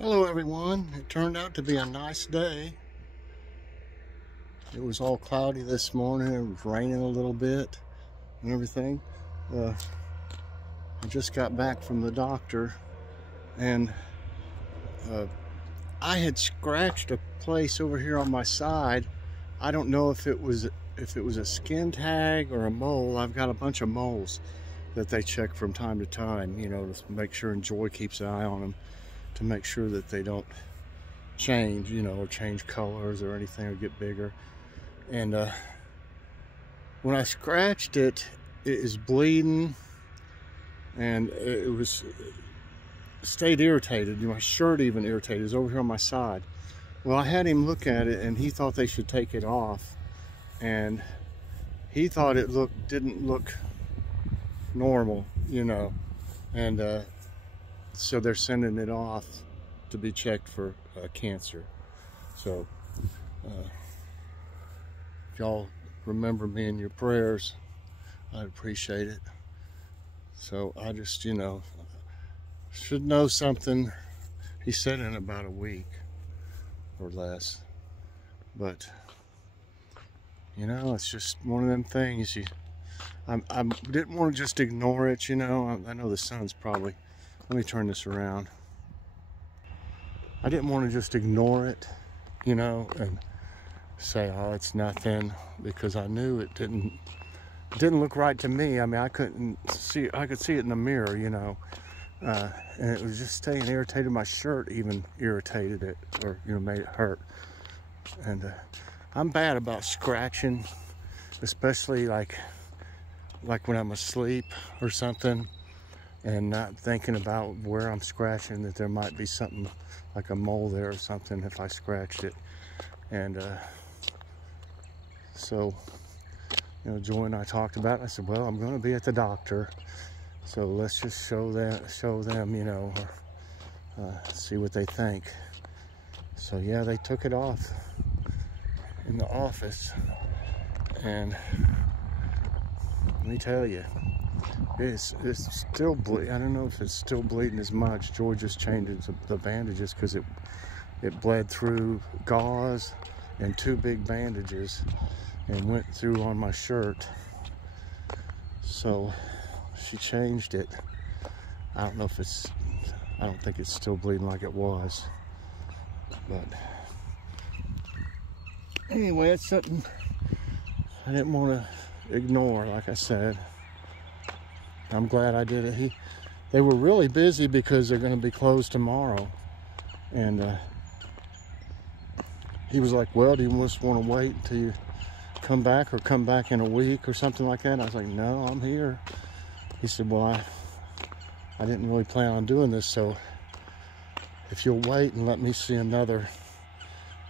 Hello everyone. It turned out to be a nice day. It was all cloudy this morning. It was raining a little bit and everything. I just got back from the doctor and I had scratched a place over here on my side. I don't know if it was a skin tag or a mole. I've got a bunch of moles that they check from time to time, you know, to make sure, and Joy keeps an eye on them to make sure that they don't change, you know, or change colors or anything or get bigger. And when I scratched it, it is bleeding, and it was stayed irritated. My shirt even irritated. It's over here on my side. Well, I had him look at it, and he thought they should take it off, and he thought it didn't look normal, you know, and so they're sending it off to be checked for cancer. So if y'all remember me in your prayers, I'd appreciate it. So I just, you know, should know something. He said in about a week or less, but you know, it's just one of them things. I didn't want to just ignore it, you know. I know the sun's probably, let me turn this around. I didn't want to just ignore it, you know, and say, oh, it's nothing, because I knew it didn't look right to me. I mean, I could see it in the mirror, you know, and it was just staying irritated. My shirt even irritated it, or, you know, made it hurt. And I'm bad about scratching, especially like when I'm asleep or something, and not thinking about where I'm scratching, that there might be something like a mole there or something if I scratched it. And so, you know, Joy and I talked about it. I said, well, I'm going to be at the doctor, so let's just show them, you know, or see what they think. So yeah, they took it off in the office, and let me tell you, it's still bleeding. I don't know if it's still bleeding as much. Joy just changed the bandages because it bled through gauze and 2 big bandages and went through on my shirt. So she changed it. I don't know if I don't think it's still bleeding like it was. But anyway, it's something I didn't want to ignore, like I said. I'm glad I did it. They were really busy because they're going to be closed tomorrow. And he was like, well, do you just want to wait until you come back, or come back in a week or something like that? And I was like, no, I'm here. He said, well, I didn't really plan on doing this, so if you'll wait and let me see another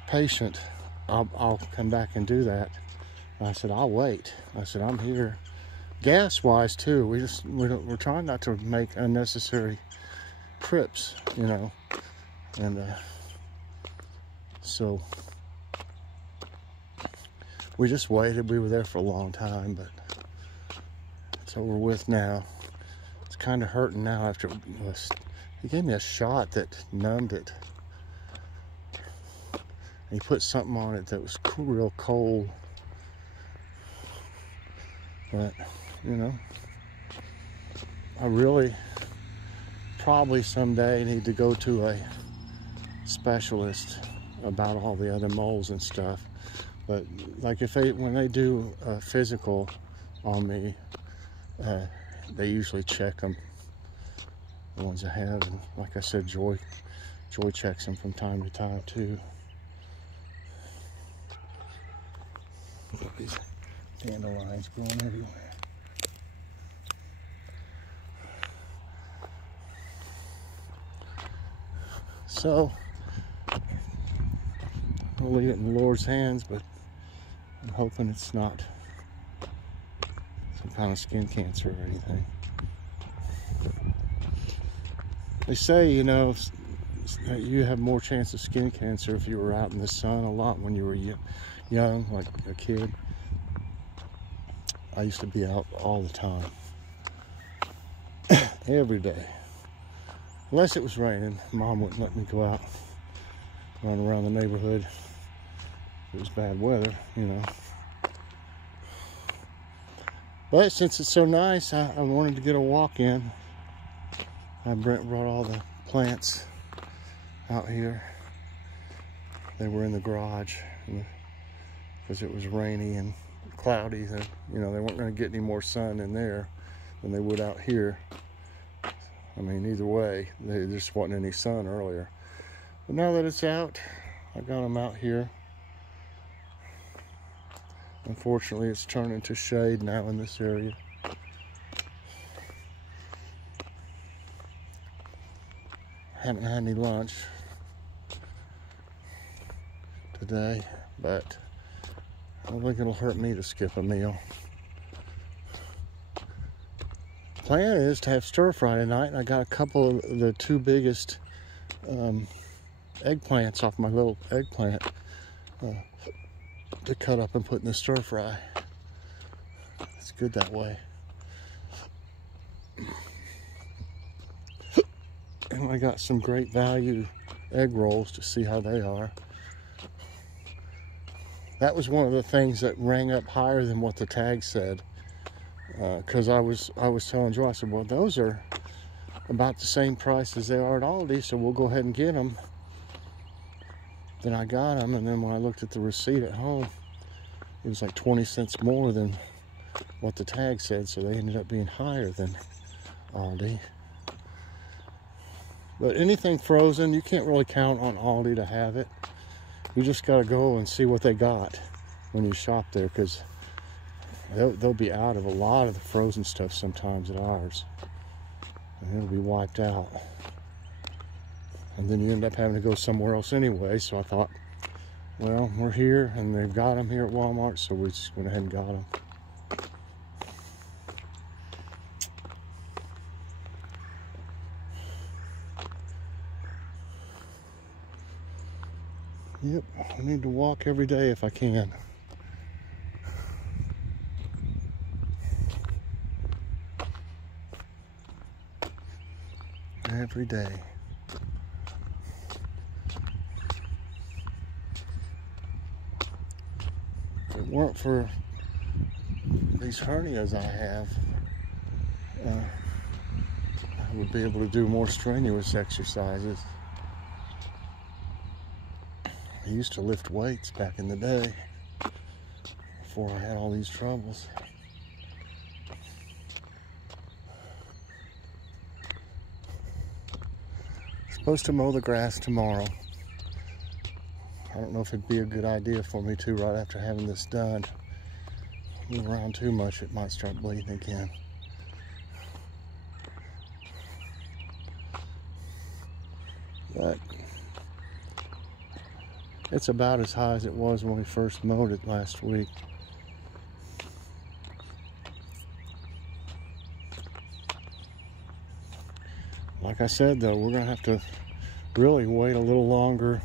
patient, I'll come back and do that. And I said, I'll wait. I said, I'm here. Gas-wise too, we're trying not to make unnecessary trips, you know, and so we just waited. We were there for a long time, but it's over with now. It's kind of hurting now after he gave me a shot that numbed it. And he put something on it that was real cold, but you know, I really probably someday need to go to a specialist about all the other moles and stuff. But like when they do a physical on me, they usually check them, the ones I have. And like I said, Joy checks them from time to time too. Look at these dandelions growing everywhere. So I'll leave it in the Lord's hands, but I'm hoping it's not some kind of skin cancer or anything. They say, you know, that you have more chance of skin cancer if you were out in the sun a lot when you were young, like a kid. I used to be out all the time, every day. Unless it was raining, Mom wouldn't let me go out, run around the neighborhood. It was bad weather, you know. But since it's so nice, I wanted to get a walk in. Brent brought all the plants out here. They were in the garage because it was rainy and cloudy. You know, they weren't going to get any more sun in there than they would out here. I mean, either way, there just wasn't any sun earlier. But now that it's out, I got them out here. Unfortunately, it's turned into shade now in this area. Haven't had any lunch today, but I don't think it'll hurt me to skip a meal. Plan is to have stir fry tonight, and I got a couple of the two biggest eggplants off my little eggplant to cut up and put in the stir fry. It's good that way. And I got some Great Value egg rolls to see how they are. That was one of the things that rang up higher than what the tag said. Because I was telling Joe, I said, well, those are about the same price as they are at Aldi, so we'll go ahead and get them. Then I got them, and then when I looked at the receipt at home, it was like 20 cents more than what the tag said, so they ended up being higher than Aldi. But anything frozen, you can't really count on Aldi to have it. You just got to go and see what they got when you shop there, because they'll be out of a lot of the frozen stuff sometimes at ours. And it'll be wiped out. And then you end up having to go somewhere else anyway. So I thought, well, we're here and they've got them here at Walmart, so we just went ahead and got them. Yep, I need to walk every day if I can. Every day. If it weren't for these hernias I have, I would be able to do more strenuous exercises. I used to lift weights back in the day before I had all these troubles. Supposed to mow the grass tomorrow. I don't know if it'd be a good idea for me to right after having this done. Move around too much, it might start bleeding again. But it's about as high as it was when we first mowed it last week. Like I said though, we're gonna have to really wait a little longer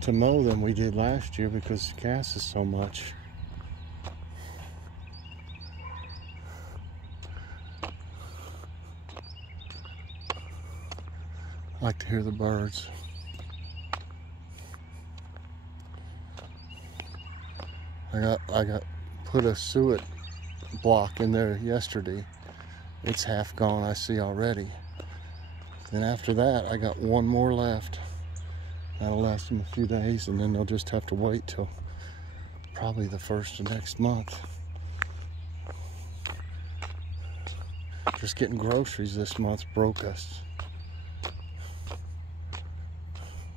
to mow than we did last year because gas is so much. I like to hear the birds. I got put a suet block in there yesterday. It's half gone, I see already. Then after that, I got one more left. That'll last them a few days, and then they'll just have to wait till probably the 1st of next month. Just getting groceries this month broke us.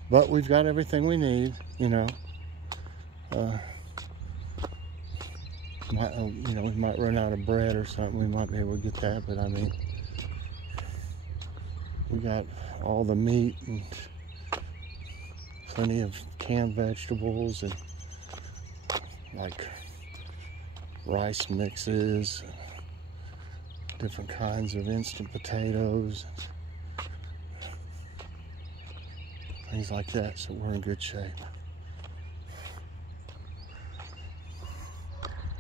But we've got everything we need, you know. You know, we might run out of bread or something. We might be able to get that, but I mean, we got all the meat and plenty of canned vegetables and like rice mixes, different kinds of instant potatoes, things like that, so we're in good shape.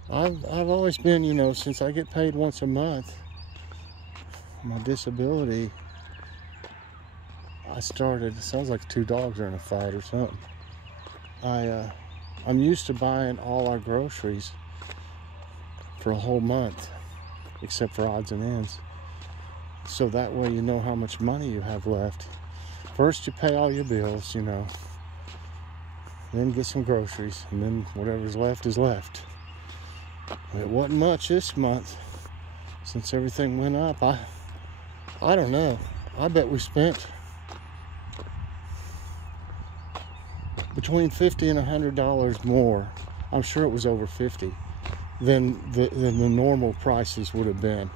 I've always been, you know, since I get paid once a month, my disability I started, it sounds like 2 dogs are in a fight or something. I'm used to buying all our groceries for a whole month, except for odds and ends. So that way you know how much money you have left. First you pay all your bills, you know, then get some groceries, and then whatever's left is left. It wasn't much this month since everything went up. I don't know. I bet we spent between $50 and $100 more. I'm sure it was over 50 than the normal prices would have been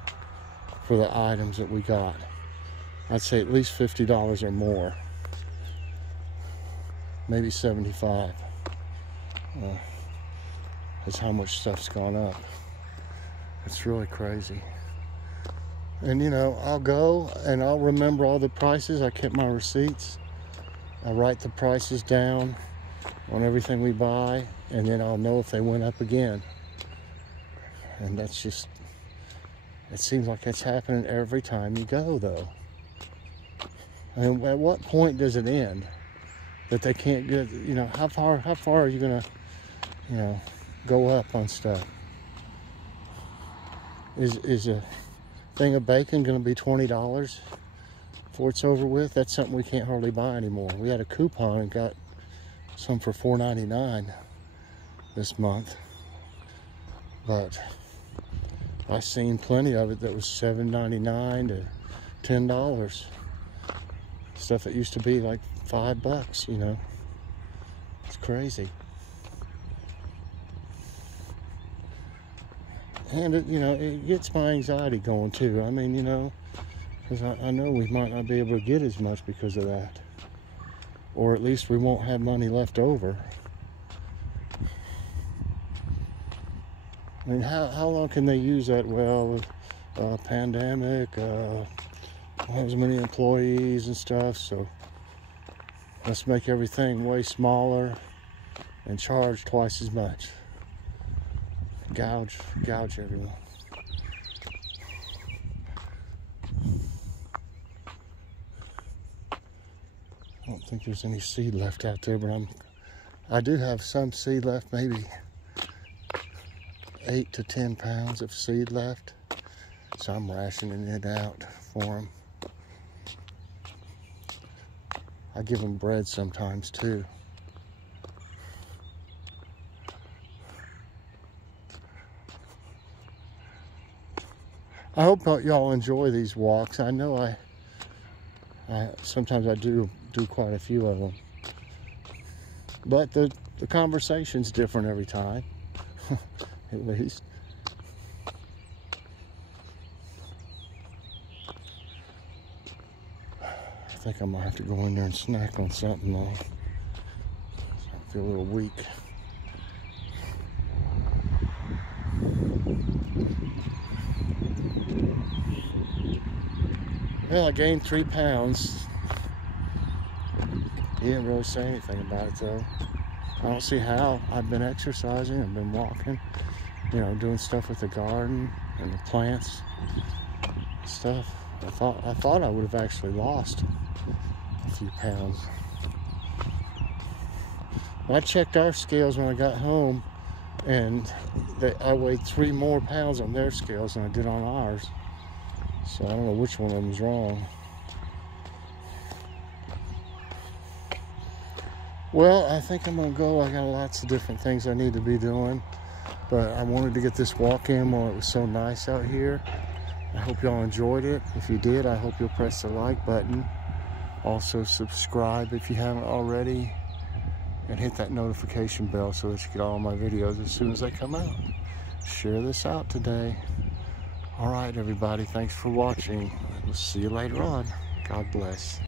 for the items that we got. I'd say at least $50 or more. Maybe 75. That's how much stuff's gone up. It's really crazy. And you know, I'll go and I'll remember all the prices. I kept my receipts. I write the prices down on everything we buy, and then I'll know if they went up again. And that's just, it seems like that's happening every time you go, though. And at what point does it end? That they can't get, you know, how far are you gonna, you know, go up on stuff? Is a thing of bacon gonna be $20 before it's over with? That's something we can't hardly buy anymore. We had a coupon and got some for $4.99 this month, but I've seen plenty of it that was $7.99 to $10. Stuff that used to be like $5, you know. It's crazy. And it, you know, it gets my anxiety going too. I mean, you know, because I know we might not be able to get as much because of that. Or at least we won't have money left over. I mean, how long can they use that? Well, pandemic, as many employees and stuff, so let's make everything way smaller and charge twice as much. Gouge everyone. I don't think there's any seed left out there, but I do have some seed left, maybe 8 to 10 pounds of seed left. So I'm rationing it out for them. I give them bread sometimes too. I hope y'all enjoy these walks. I know I sometimes I do quite a few of them, but the conversation's different every time. At least. I think I might have to go in there and snack on something though. I feel a little weak. Well, I gained 3 pounds. He didn't really say anything about it though. I don't see how. I've been exercising, I've been walking, you know, doing stuff with the garden and the plants stuff. I thought I would have actually lost a few pounds. I checked our scales when I got home, and I weighed 3 more pounds on their scales than I did on ours. So I don't know which one of them was wrong. Well, I think I'm gonna go. I got lots of different things I need to be doing, but I wanted to get this walk in while it was so nice out here. I hope y'all enjoyed it. If you did, I hope you'll press the like button. Also subscribe if you haven't already, and hit that notification bell so that you get all my videos as soon as they come out. Share this out today. All right, everybody, thanks for watching. We'll see you later on. God bless.